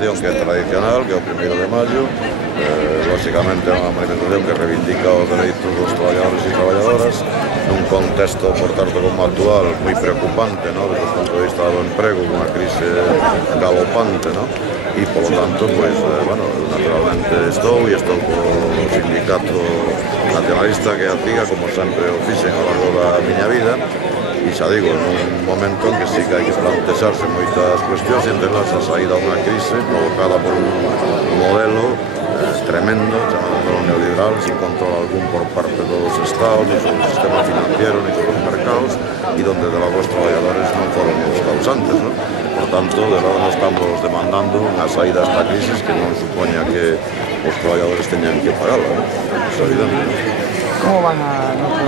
manifestación que é tradicional, que é o 1º de maio. Lóxicamente é unha manifestación que reivindica os dereitos dos traballadores e traballadoras nun contexto, por tanto, como actual, moi preocupante, ¿no?, desde o punto de vista do emprego, unha crise galopante, ¿no?, e, polo tanto, pues, bueno, naturalmente estou co sindicato nacionalista que é a TIGA, como sempre o fixen ao longo da miña vida, e xa digo, nun momento en que sí que hai que plantexarse moitas cuestións, entre elas a saída a unha crise provocada por un modelo tremendo, chamado modelo neoliberal, sin control algún por parte dos estados, ni sobre o sistema financiero, ni sobre os mercados, e donde de logo os traballadores non foron os causantes, ¿no? Por tanto, de logo nos estamos demandando unha saída a esta crisis que non supoña que os traballadores teñan que pagarla, ¿no? Eso é evidente, ¿no? ¿Cómo van a hacer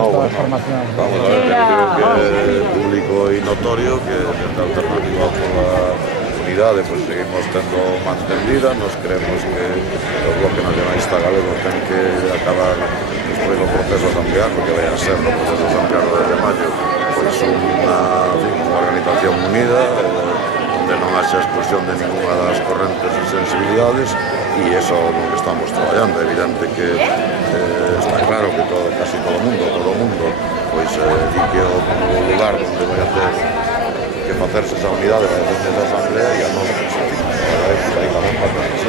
las formaciones? Vamos a ver, creo que é público e notorio que desde Alternativa pola Unidade pues seguimos tendo mantendida. Nos creemos que o Bloque Nacionalista Galego ten que acabar despois do proceso asambleario, que vai a ser no proceso asambleario de maio, pois unha organización unida, onde non haxa exclusión de ninguna das correntes e sensibilidades, e iso é o que estamos traballando. É evidente que está claro que casi todo o mundo pois di que o lugar onde vai a ter que facerse esa unidade vai a ter esa asamblea, e a nós traballaremos aí tamén para que se